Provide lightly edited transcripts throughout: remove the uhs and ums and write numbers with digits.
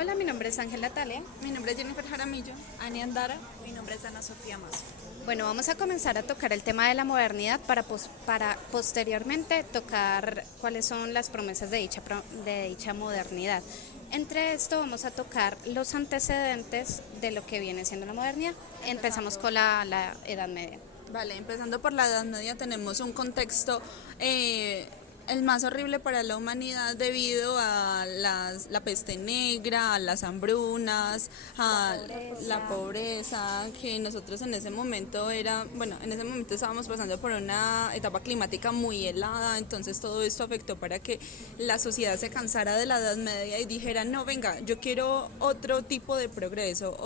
Hola, mi nombre es Ángel Natalia. Mi nombre es Jennifer Jaramillo. Ani Andara. Mi nombre es Ana Sofía Mazo. Bueno, vamos a comenzar a tocar el tema de la modernidad para posteriormente tocar cuáles son las promesas de dicha modernidad. Entre esto vamos a tocar los antecedentes de lo que viene siendo la modernidad. Empezamos con la Edad Media. Vale, empezando por la Edad Media tenemos un contexto el más horrible para la humanidad debido a la peste negra, a las hambrunas, a la pobreza, que nosotros en ese momento en ese momento estábamos pasando por una etapa climática muy helada, entonces todo esto afectó para que la sociedad se cansara de la Edad Media y dijera, no, venga, yo quiero otro tipo de progreso,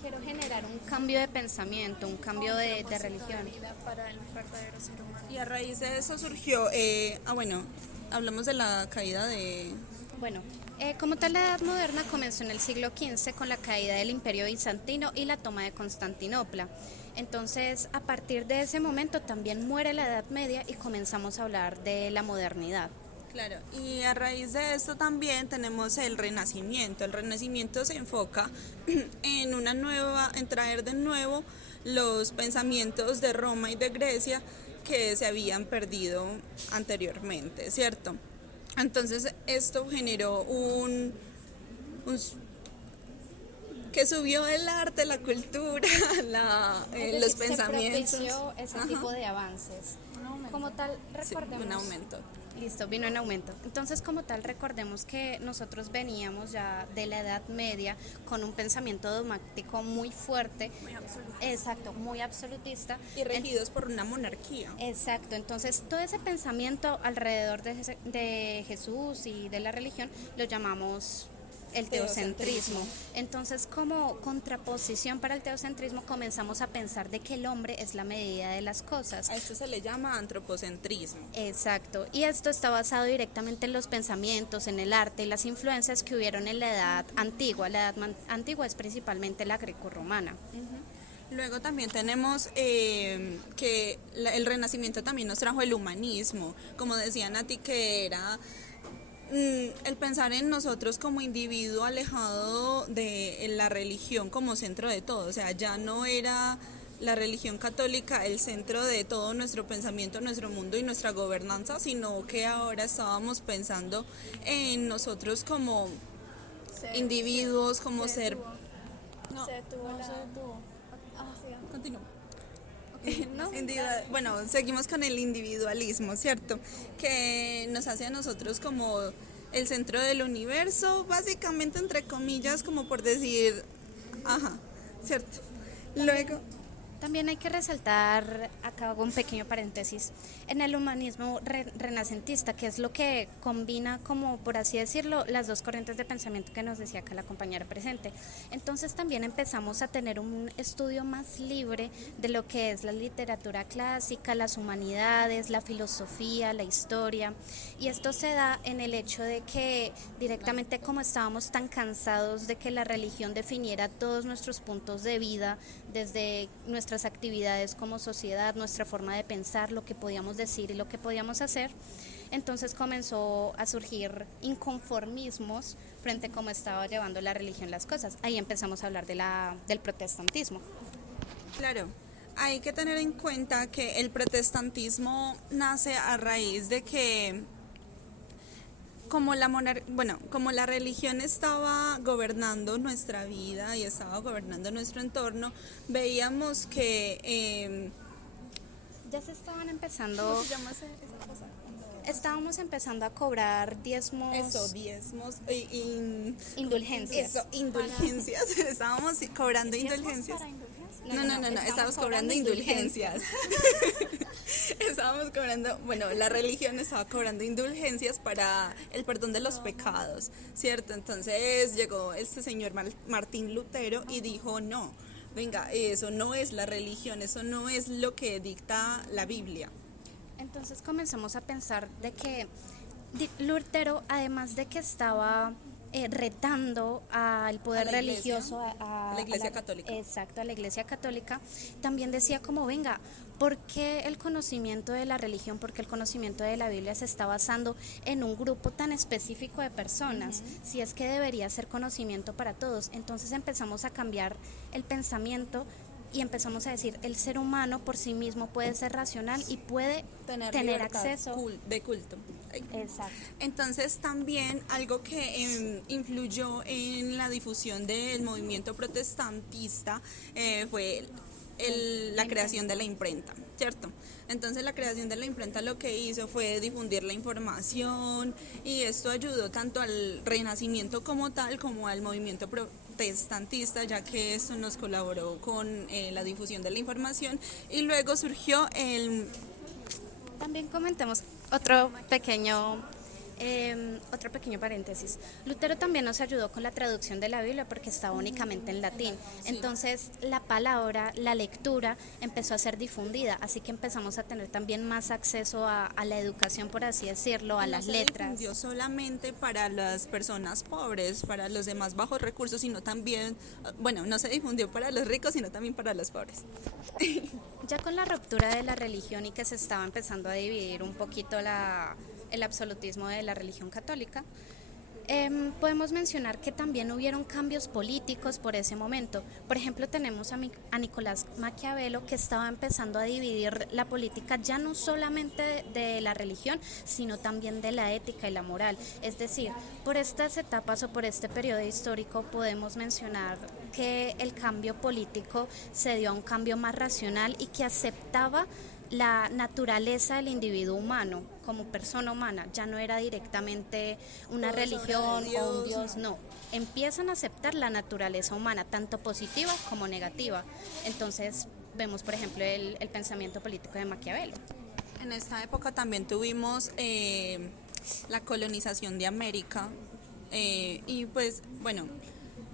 Quiero generar un cambio de pensamiento, un cambio de religión. Para el verdadero ser humano. Y a raíz de eso surgió, hablamos de la caída de... Bueno, como tal, la Edad Moderna comenzó en el siglo XV con la caída del Imperio Bizantino y la toma de Constantinopla. Entonces, a partir de ese momento también muere la Edad Media y comenzamos a hablar de la modernidad. Claro, y a raíz de esto también tenemos el Renacimiento. El Renacimiento se enfoca en traer de nuevo los pensamientos de Roma y de Grecia que se habían perdido anteriormente, ¿cierto? Entonces esto generó que subió el arte, la cultura, los pensamientos. Se propició ese tipo de avances. Como tal, recordemos. Sí, un aumento. Listo, vino en aumento. Entonces, como tal, recordemos que nosotros veníamos ya de la Edad Media con un pensamiento dogmático muy fuerte. Muy absoluto. Exacto, muy absolutista. Y regidos por una monarquía. Exacto, entonces todo ese pensamiento alrededor de Jesús y de la religión lo llamamos el teocentrismo. Entonces, como contraposición para el teocentrismo, comenzamos a pensar de que el hombre es la medida de las cosas. A esto se le llama antropocentrismo. Exacto, y esto está basado directamente en los pensamientos, en el arte y las influencias que hubieron en la edad antigua. La edad antigua es principalmente la grecorromana. Luego también tenemos que el Renacimiento también nos trajo el humanismo, como decía Nati, que era el pensar en nosotros como individuo alejado de la religión como centro de todo. O sea, ya no era la religión católica el centro de todo nuestro pensamiento, nuestro mundo y nuestra gobernanza, sino que ahora estábamos pensando en nosotros como individuos, como ser... No, se detuvo. Continúa. Bueno, seguimos con el individualismo, ¿cierto? Que nos hace a nosotros como el centro del universo, básicamente entre comillas, como por decir, ajá, ¿cierto? Luego... También hay que resaltar, acá hago un pequeño paréntesis, en el humanismo renacentista, que es lo que combina, como por así decirlo, las dos corrientes de pensamiento que nos decía acá la compañera presente. Entonces también empezamos a tener un estudio más libre de lo que es la literatura clásica, las humanidades, la filosofía, la historia, y esto se da en el hecho de que directamente, como estábamos tan cansados de que la religión definiera todos nuestros puntos de vida, desde nuestras actividades como sociedad, nuestra forma de pensar, lo que podíamos decir y lo que podíamos hacer, entonces comenzó a surgir inconformismos frente a cómo estaba llevando la religión las cosas. Ahí empezamos a hablar del protestantismo. Claro, hay que tener en cuenta que el protestantismo nace a raíz de que como como la religión estaba gobernando nuestra vida y estaba gobernando nuestro entorno, veíamos que Ya se estaban empezando, ¿cómo se llama esa cosa? estábamos empezando a cobrar diezmos, Diezmos, indulgencias. indulgencias. Estábamos cobrando indulgencias. Para indulgencia. No, estábamos cobrando indulgencias. Estábamos cobrando, la religión estaba cobrando indulgencias para el perdón de los pecados, ¿cierto? Entonces llegó este señor Martín Lutero y dijo, no, venga, eso no es la religión, eso no es lo que dicta la Biblia. Entonces comenzamos a pensar de que Lutero, además de que estaba retando al poder A la iglesia, religioso, a la iglesia católica. Exacto, a la iglesia católica, también decía como, venga, ¿por qué el conocimiento de la religión, por qué el conocimiento de la Biblia se está basando en un grupo tan específico de personas? Si es que debería ser conocimiento para todos. Entonces empezamos a cambiar el pensamiento y empezamos a decir, el ser humano por sí mismo puede ser racional y puede tener libertad acceso. de culto. Exacto. Entonces también algo que influyó en la difusión del movimiento protestantista fue la creación de la imprenta, ¿cierto? Entonces la creación de la imprenta lo que hizo fue difundir la información y esto ayudó tanto al Renacimiento como tal como al movimiento protestantista, ya que esto nos colaboró con la difusión de la información y luego surgió el... También comentemos otro pequeño paréntesis. Lutero también nos ayudó con la traducción de la Biblia porque estaba únicamente en latín. Entonces la palabra, la lectura empezó a ser difundida, así que empezamos a tener también más acceso a la educación, por así decirlo, a las letras. No se difundió solamente para las personas pobres, para los de más bajos recursos, sino también, bueno, no se difundió para los ricos, sino también para los pobres. Ya con la ruptura de la religión y que se estaba empezando a dividir un poquito el absolutismo de la religión católica, podemos mencionar que también hubieron cambios políticos por ese momento. Por ejemplo, tenemos a Nicolás Maquiavelo, que estaba empezando a dividir la política ya no solamente de la religión, sino también de la ética y la moral. Es decir, por estas etapas o por este periodo histórico podemos mencionar que el cambio político se dio a un cambio más racional y que aceptaba la naturaleza del individuo humano como persona humana. Ya no era directamente una Todo religión sobre o un Dios, Dios, no. Empiezan a aceptar la naturaleza humana, tanto positiva como negativa. Entonces vemos, por ejemplo, el pensamiento político de Maquiavelo. En esta época también tuvimos la colonización de América y pues bueno,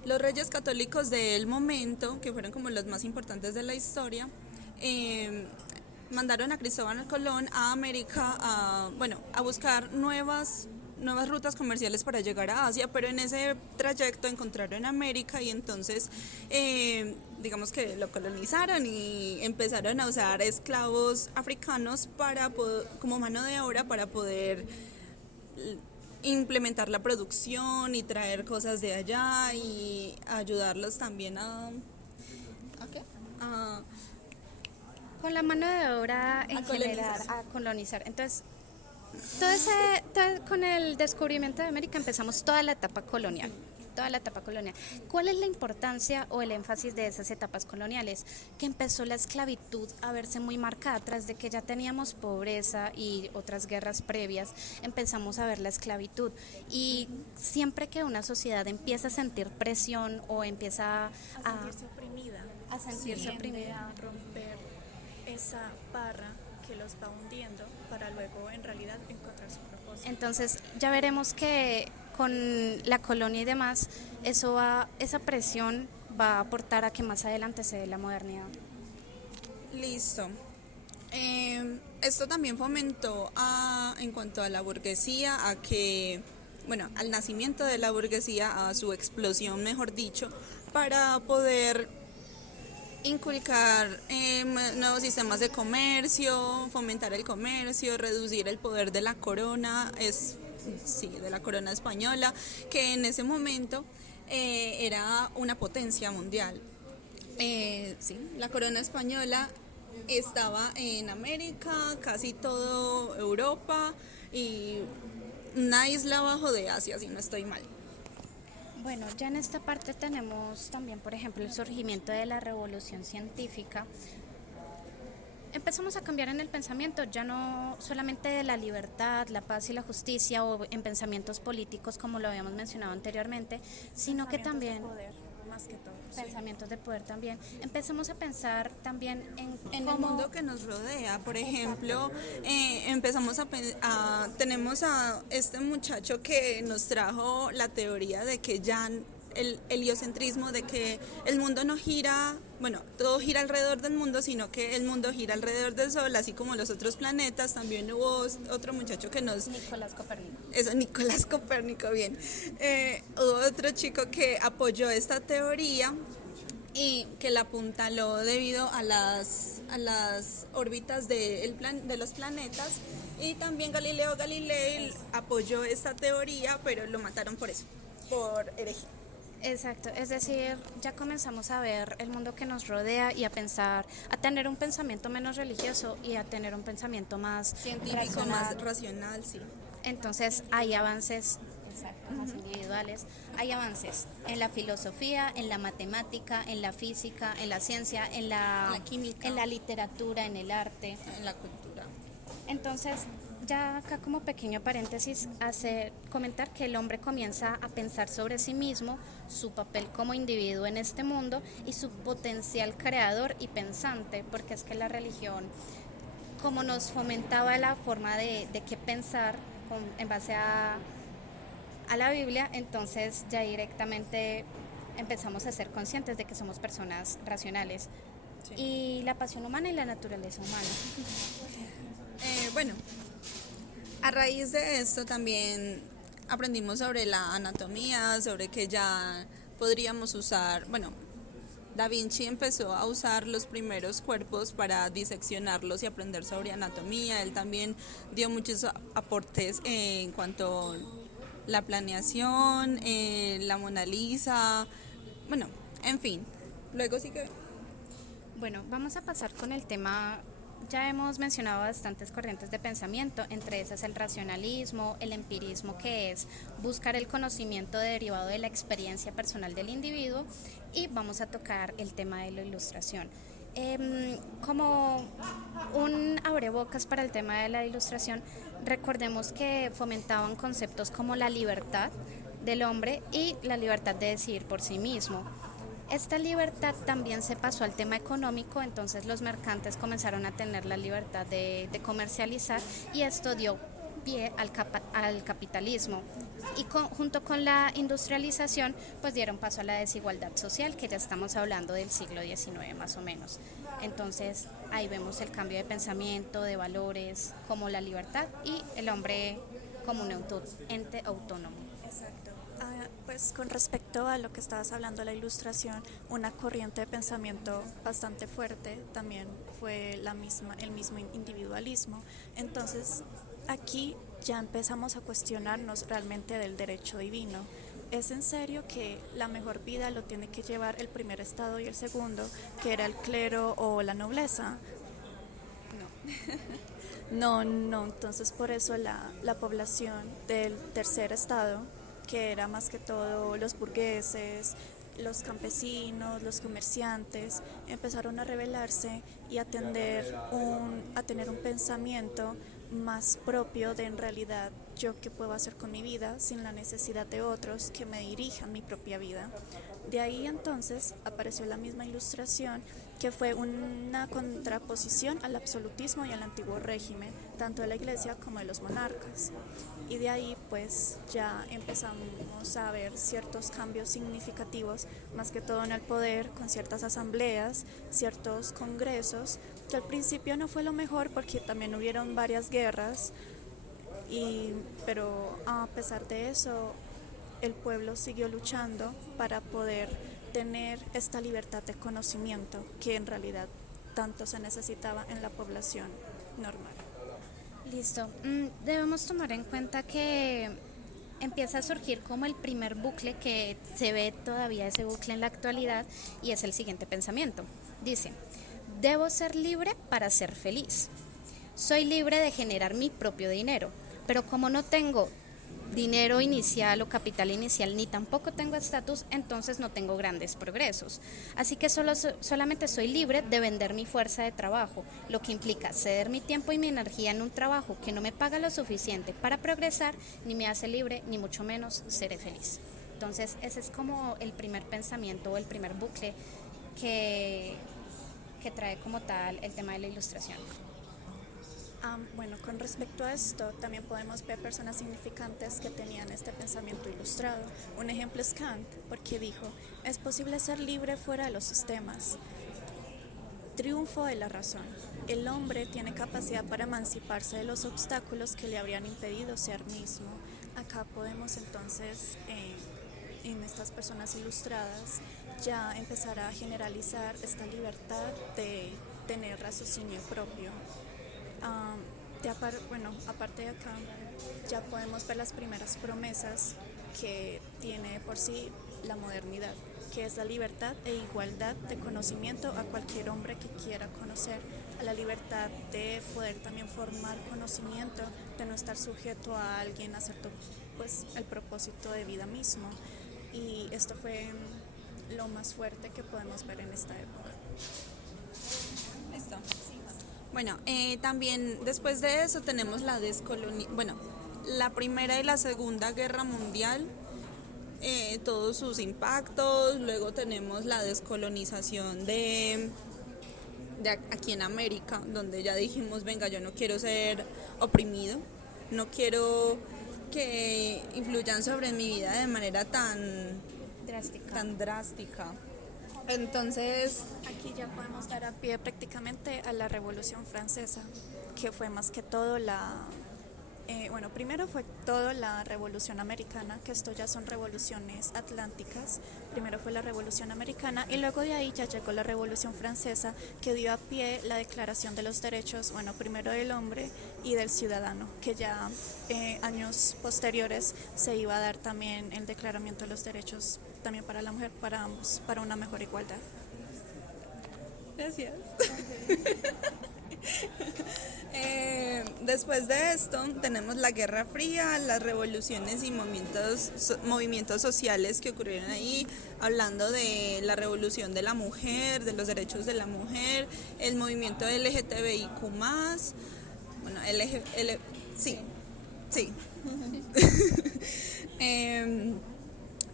los reyes católicos del momento, que fueron como los más importantes de la historia, mandaron a Cristóbal Colón a América a buscar nuevas rutas comerciales para llegar a Asia, pero en ese trayecto encontraron América y entonces digamos que lo colonizaron y empezaron a usar esclavos africanos como mano de obra para poder implementar la producción y traer cosas de allá y ayudarlos también a Con la mano de obra en general a colonizar. Entonces, con el descubrimiento de América empezamos toda la etapa colonial. ¿Cuál es la importancia o el énfasis de esas etapas coloniales? Que empezó la esclavitud a verse muy marcada, tras de que ya teníamos pobreza y otras guerras previas, empezamos a ver la esclavitud. Y siempre que una sociedad empieza a sentir presión o empieza A sentirse oprimida. a sentirse tiende oprimida, a romper esa barra que los va hundiendo para luego en realidad encontrar su propósito. entonces ya veremos que con la colonia y demás, esa presión va a aportar a que más adelante se dé la modernidad. Listo. Esto también fomentó en cuanto a la burguesía, al nacimiento de la burguesía, a su explosión, mejor dicho, para poder inculcar nuevos sistemas de comercio, fomentar el comercio, reducir el poder de la corona, de la corona española, que en ese momento era una potencia mundial. La corona española estaba en América, casi todo Europa y una isla abajo de Asia, si no estoy mal. Bueno, ya en esta parte tenemos también, por ejemplo, el surgimiento de la revolución científica. Empezamos a cambiar en el pensamiento, ya no solamente de la libertad, la paz y la justicia o en pensamientos políticos como lo habíamos mencionado anteriormente, sino que también De poder, más que todo. pensamientos de poder también. Empezamos a pensar también en El cómo mundo que nos rodea. Por ejemplo, empezamos tenemos a este muchacho que nos trajo la teoría de que ya el heliocentrismo, de que el mundo no gira, bueno, todo gira alrededor del mundo, sino que el mundo gira alrededor del Sol, así como los otros planetas. También hubo otro muchacho que nos... Nicolás Copérnico. Eso, Nicolás Copérnico, bien. Hubo otro chico que apoyó esta teoría y que la apuntaló debido a las órbitas de los planetas, y también Galileo Galilei apoyó esta teoría, pero lo mataron por eso, por herejía. Exacto, es decir, ya comenzamos a ver el mundo que nos rodea y a pensar, a tener un pensamiento menos religioso y a tener un pensamiento más Científico, racional. más racional, sí. Entonces hay avances, exacto, más individuales, hay avances en la filosofía, en la matemática, en la física, en la ciencia, en la química, en la literatura, en el arte, en la cultura. Entonces, ya acá como pequeño paréntesis, comentar que el hombre comienza a pensar sobre sí mismo, su papel como individuo en este mundo y su potencial creador y pensante, porque es que la religión, como nos fomentaba la forma de qué pensar en base a la Biblia, entonces ya directamente empezamos a ser conscientes de que somos personas racionales. Sí. Y la pasión humana y la naturaleza humana. Bueno, a raíz de esto también aprendimos sobre la anatomía, sobre que ya podríamos usar, bueno, Da Vinci empezó a usar los primeros cuerpos para diseccionarlos y aprender sobre anatomía. Él también dio muchos aportes en cuanto a la planeación, la Mona Lisa, bueno, en fin. Luego sí que... Bueno, vamos a pasar con el tema. Ya hemos mencionado bastantes corrientes de pensamiento, entre esas el racionalismo, el empirismo, que es buscar el conocimiento derivado de la experiencia personal del individuo, y vamos a tocar el tema de la ilustración. Como un abrebocas para el tema de la ilustración, recordemos que fomentaban conceptos como la libertad del hombre y la libertad de decidir por sí mismo. Esta libertad también se pasó al tema económico, entonces los mercantes comenzaron a tener la libertad de comercializar, y esto dio pie al capitalismo, y junto con la industrialización pues dieron paso a la desigualdad social, que ya estamos hablando del siglo XIX más o menos. Entonces ahí vemos el cambio de pensamiento, de valores, como la libertad y el hombre como un ente autónomo. Exacto. Pues con respecto a lo que estabas hablando de la ilustración, una corriente de pensamiento bastante fuerte también fue el mismo individualismo. Entonces aquí ya empezamos a cuestionarnos realmente del derecho divino. ¿Es en serio que la mejor vida lo tiene que llevar el primer estado y el segundo, que era el clero o la nobleza? No. No, entonces por eso la población del tercer estado, que era más que todo los burgueses, los campesinos, los comerciantes, empezaron a rebelarse y a tener un pensamiento más propio de en realidad yo qué puedo hacer con mi vida sin la necesidad de otros que me dirijan mi propia vida. De ahí entonces apareció la misma ilustración, que fue una contraposición al absolutismo y al antiguo régimen, tanto de la iglesia como de los monarcas. Y de ahí pues ya empezamos a ver ciertos cambios significativos, más que todo en el poder, con ciertas asambleas, ciertos congresos, que al principio no fue lo mejor porque también hubieron varias guerras, pero a pesar de eso el pueblo siguió luchando para poder tener esta libertad de conocimiento que en realidad tanto se necesitaba en la población normal. Listo. Debemos tomar en cuenta que empieza a surgir como el primer bucle, que se ve todavía ese bucle en la actualidad, y es el siguiente pensamiento. Dice: debo ser libre para ser feliz. Soy libre de generar mi propio dinero, pero como no tengo dinero inicial o capital inicial, ni tampoco tengo estatus, entonces no tengo grandes progresos. Así que solamente soy libre de vender mi fuerza de trabajo, lo que implica ceder mi tiempo y mi energía en un trabajo que no me paga lo suficiente para progresar, ni me hace libre, ni mucho menos seré feliz. Entonces ese es como el primer pensamiento o el primer bucle que trae como tal el tema de la ilustración. Bueno, con respecto a esto, también podemos ver personas significantes que tenían este pensamiento ilustrado. Un ejemplo es Kant, porque dijo, es posible ser libre fuera de los sistemas. Triunfo de la razón. El hombre tiene capacidad para emanciparse de los obstáculos que le habrían impedido ser mismo. Acá podemos entonces, en estas personas ilustradas, ya empezar a generalizar esta libertad de tener raciocinio propio. Aparte de acá, ya podemos ver las primeras promesas que tiene por sí la modernidad, que es la libertad e igualdad de conocimiento a cualquier hombre que quiera conocer, a la libertad de poder también formar conocimiento, de no estar sujeto a alguien, hacer pues el propósito de vida mismo. Y esto fue lo más fuerte que podemos ver en esta época. Listo. Bueno, también después de eso tenemos la Primera y la Segunda Guerra Mundial, todos sus impactos. Luego tenemos la descolonización de aquí en América, donde ya dijimos, venga, yo no quiero ser oprimido, no quiero que influyan sobre mi vida de manera tan drástica. Entonces, aquí ya podemos dar a pie prácticamente a la Revolución Francesa, que fue más que todo primero fue toda la Revolución Americana, que esto ya son revoluciones atlánticas. Primero fue la Revolución Americana y luego de ahí ya llegó la Revolución Francesa, que dio a pie la Declaración de los Derechos, primero del hombre y del ciudadano, que ya años posteriores se iba a dar también el declaramiento de los derechos también para la mujer, para ambos, para una mejor igualdad. Gracias. Después de esto tenemos la Guerra Fría, las revoluciones y movimientos sociales que ocurrieron ahí, hablando de la revolución de la mujer, de los derechos de la mujer, el movimiento LGTBIQ+, sí.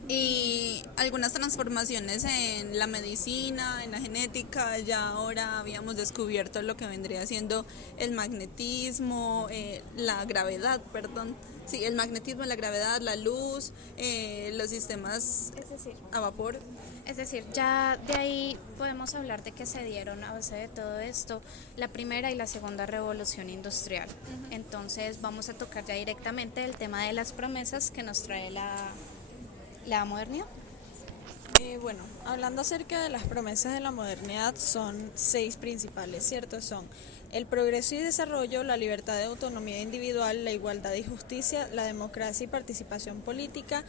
Y algunas transformaciones en la medicina, en la genética. Ya ahora habíamos descubierto lo que vendría siendo el magnetismo, la gravedad, el magnetismo, la gravedad, la luz, los sistemas a vapor. Es decir, ya de ahí podemos hablar de que se dieron a base de todo esto la primera y la segunda revolución industrial. Entonces vamos a tocar ya directamente el tema de las promesas que nos trae la modernidad. Hablando acerca de las promesas de la modernidad, son 6 principales, ¿cierto? Son el progreso y desarrollo, la libertad de autonomía individual, la igualdad y justicia, la democracia y participación política,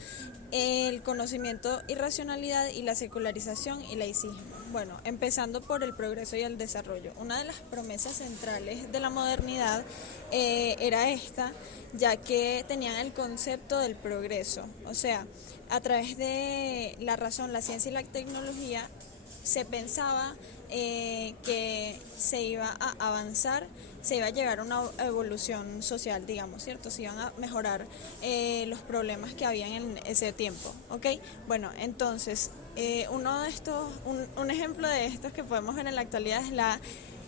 el conocimiento y racionalidad y la secularización y laicismo. Bueno, empezando por el progreso y el desarrollo. Una de las promesas centrales de la modernidad era esta, ya que tenían el concepto del progreso, o sea, a través de la razón, la ciencia y la tecnología se pensaba que se iba a avanzar, se iba a llegar a una evolución social, digamos, ¿cierto? Se iban a mejorar los problemas que habían en ese tiempo, ¿ok? Bueno, entonces, un ejemplo de estos que podemos ver en la actualidad es la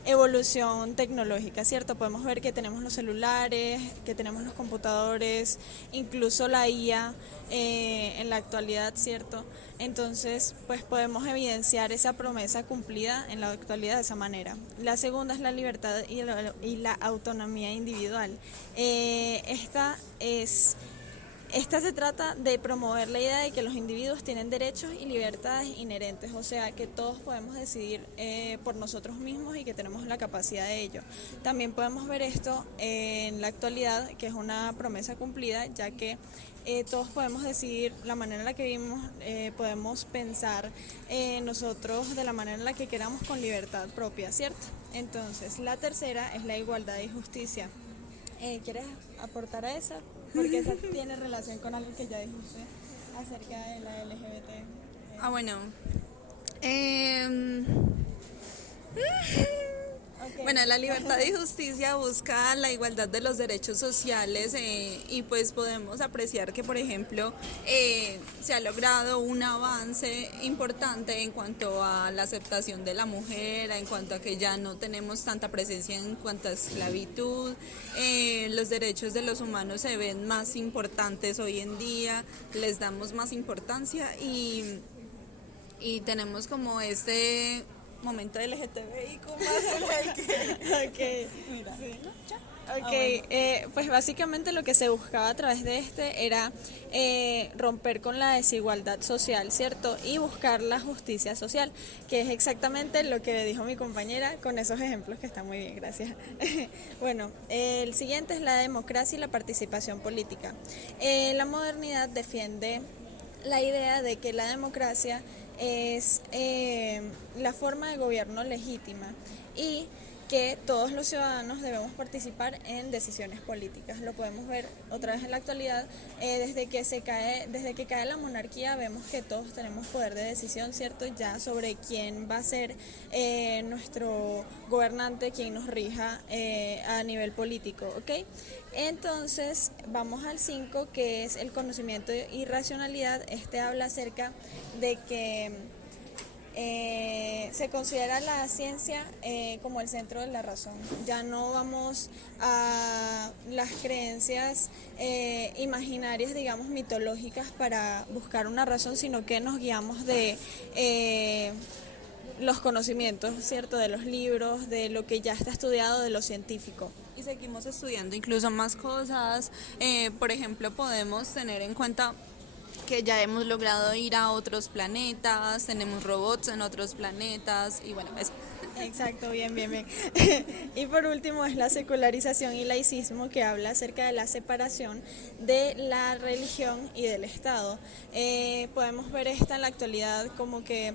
evolución tecnológica, ¿cierto? Podemos ver que tenemos los celulares, que tenemos los computadores, incluso la IA en la actualidad, ¿cierto? Entonces, pues podemos evidenciar esa promesa cumplida en la actualidad de esa manera. La segunda es la libertad y la autonomía individual. Esta se trata de promover la idea de que los individuos tienen derechos y libertades inherentes, o sea, que todos podemos decidir por nosotros mismos y que tenemos la capacidad de ello. También podemos ver esto en la actualidad, que es una promesa cumplida, ya que todos podemos decidir la manera en la que vivimos, podemos pensar nosotros de la manera en la que queramos con libertad propia, ¿cierto? Entonces, la tercera es la igualdad y justicia. ¿Quieres aportar a esa? Porque esa tiene relación con algo que ya dijiste acerca de la LGBT. Bueno, la libertad y justicia busca la igualdad de los derechos sociales y pues podemos apreciar que, por ejemplo, se ha logrado un avance importante en cuanto a la aceptación de la mujer, en cuanto a que ya no tenemos tanta presencia en cuanto a esclavitud, los derechos de los humanos se ven más importantes hoy en día, les damos más importancia y tenemos como este momento LGTBI con más Ok, mira. Ok, pues básicamente lo que se buscaba a través de este era romper con la desigualdad social, ¿cierto? Y buscar la justicia social, que es exactamente lo que dijo mi compañera con esos ejemplos que están muy bien, gracias. Bueno, el siguiente es la democracia y la participación política. La modernidad defiende la idea de que la democracia es la forma de gobierno legítima y que todos los ciudadanos debemos participar en decisiones políticas. Lo podemos ver otra vez en la actualidad, desde que cae la monarquía vemos que todos tenemos poder de decisión, ¿cierto? Ya sobre quién va a ser nuestro gobernante, quién nos rija a nivel político, ¿ok? Entonces vamos al 5, que es el conocimiento y racionalidad. Este habla acerca de que se considera la ciencia como el centro de la razón. Ya no vamos a las creencias imaginarias, digamos, mitológicas para buscar una razón, sino que nos guiamos de los conocimientos, ¿cierto? De los libros, de lo que ya está estudiado, de lo científico. y seguimos estudiando incluso más cosas. Por ejemplo, podemos tener en cuenta que ya hemos logrado ir a otros planetas, tenemos robots en otros planetas y bueno, eso. Exacto, bien. Y por último es la secularización y laicismo, que habla acerca de la separación de la religión y del Estado. Podemos ver esta en la actualidad como que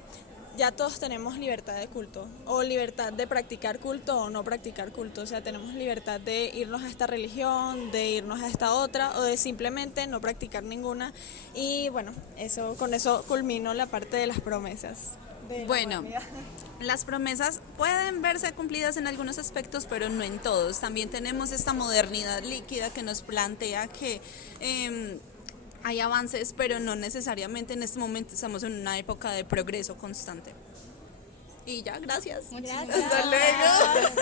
ya todos tenemos libertad de culto, o libertad de practicar culto o no practicar culto. O sea, tenemos libertad de irnos a esta religión, de irnos a esta otra, o de simplemente no practicar ninguna. Y bueno, con eso culmino la parte de las promesas. Bueno, las promesas pueden verse cumplidas en algunos aspectos, pero no en todos. También tenemos esta modernidad líquida que nos plantea que hay avances, pero no necesariamente en este momento estamos en una época de progreso constante. Y ya, gracias. Muchas Hasta luego.